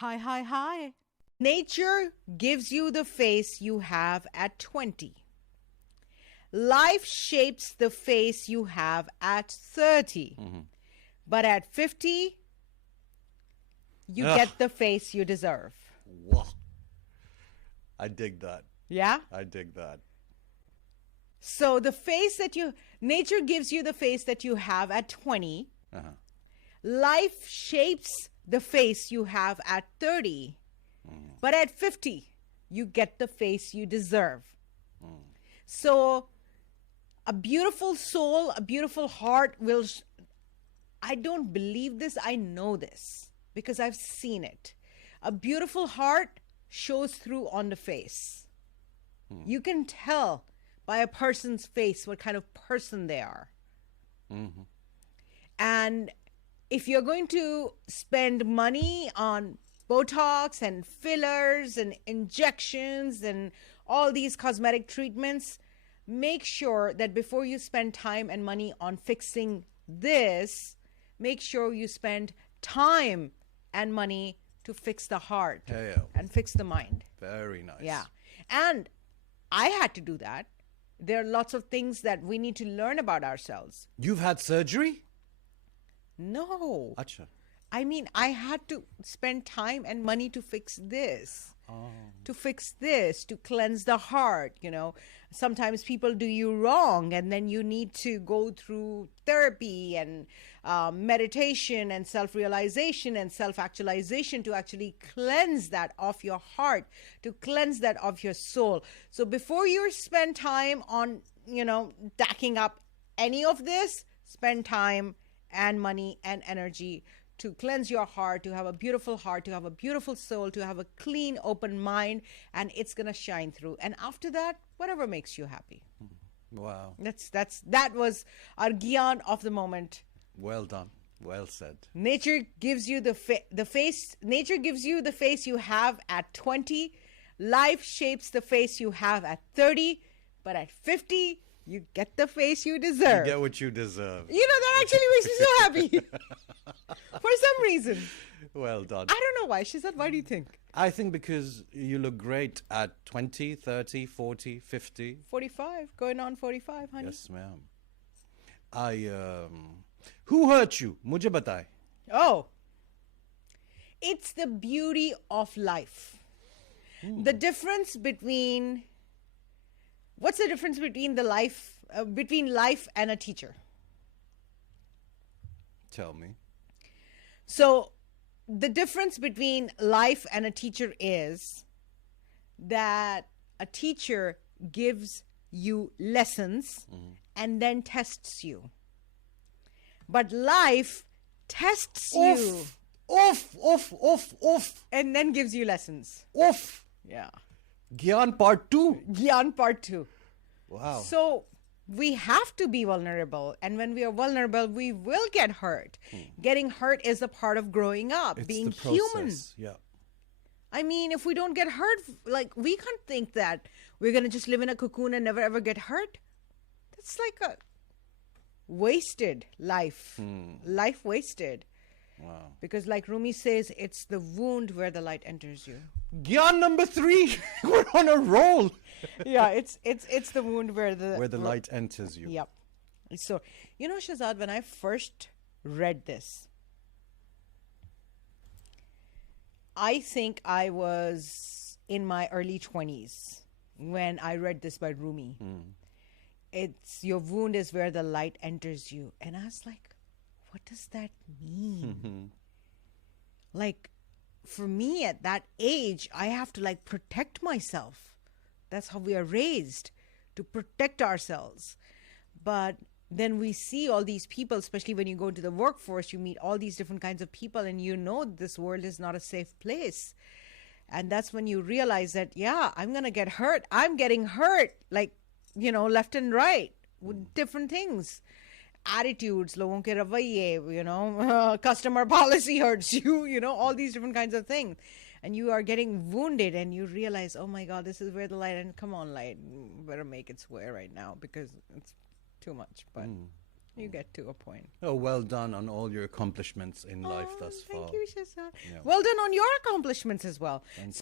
Hi, hi, hi. Nature gives you the face you have at 20. Life shapes the face you have at 30. But at 50, you Ugh. get the face you deserve. Whoa. I dig that. Yeah? I dig that. So nature gives you the face that you have at 20. Uh-huh. Life shapes the face you have at 30. But at 50, you get the face you deserve. So a beautiful soul, a beautiful heart will... I don't believe this. I know this because I've seen it. A beautiful heart shows through on the face. You can tell by a person's face what kind of person they are. And if you're going to spend money on Botox and fillers and injections and all these cosmetic treatments, make sure that before you spend time and money on fixing this, make sure you spend time and money to fix the heart and fix the mind. Very nice. Yeah. And I had to do that. There are lots of things that we need to learn about ourselves. You've had surgery? No. Acha. I mean, I had to spend time and money to fix this. To fix this, to cleanse the heart, you know. Sometimes people do you wrong, and then you need to go through therapy and meditation and self-realization and self-actualization to actually cleanse that of your heart, to cleanse that of your soul. So before you spend time on, stacking up any of this, spend time and money and energy to cleanse your heart, to have a beautiful heart, to have a beautiful soul, to have a clean, open mind, and it's going to shine through. And after that, whatever makes you happy. Wow. That was our gyan of the moment. Well done. Well said. Nature gives you the face. Nature gives you the face you have at 20. Life shapes the face you have at 30. But at 50, you get the face you deserve. You get what you deserve. That actually makes me so happy. For some reason. Well done. I don't know why. Shehzad, why do you think? I think because you look great at 20, 30, 40, 50. 45. Going on 45, honey. Yes, ma'am. Who hurt you? Mujhe batai. Oh. It's the beauty of life. The difference between... What's the difference between between life and a teacher? Tell me. So the difference between life and a teacher is that a teacher gives you lessons and then tests you. But life tests you. Off. And then gives you lessons. Off. Yeah. Gyan part 2. Gyan part 2. Wow. So we have to be vulnerable. And when we are vulnerable, we will get hurt. Getting hurt is a part of growing up, It's being the process. human. Yeah. I mean, if we don't get hurt, we can't think that we're going to just live in a cocoon and never ever get hurt. That's like a wasted life. Life wasted. Wow. Because like Rumi says, it's the wound where the light enters you. Gyan number 3. We're on a roll. Yeah, it's the wound where the light enters you. Yep. So, Shehzad, when I first read this, I think I was in my early 20s when I read this by Rumi. It's your wound is where the light enters you. And I was like, what does that mean? Like, for me at that age, I have to protect myself. That's how we are raised, to protect ourselves. But then we see all these people, especially when you go into the workforce, you meet all these different kinds of people and this world is not a safe place. And that's when you realize that, yeah, I'm going to get hurt. I'm getting hurt, left and right with different things. Attitudes, logon ke ravaiye, customer policy hurts you, all these different kinds of things. And you are getting wounded and you realize, oh my God, this is where the light, and come on light, better make its way right now because it's too much. But You get to a point. Oh, well done on all your accomplishments in life thus far. Thank you, Shehzad. Yeah. Well done on your accomplishments as well. Thank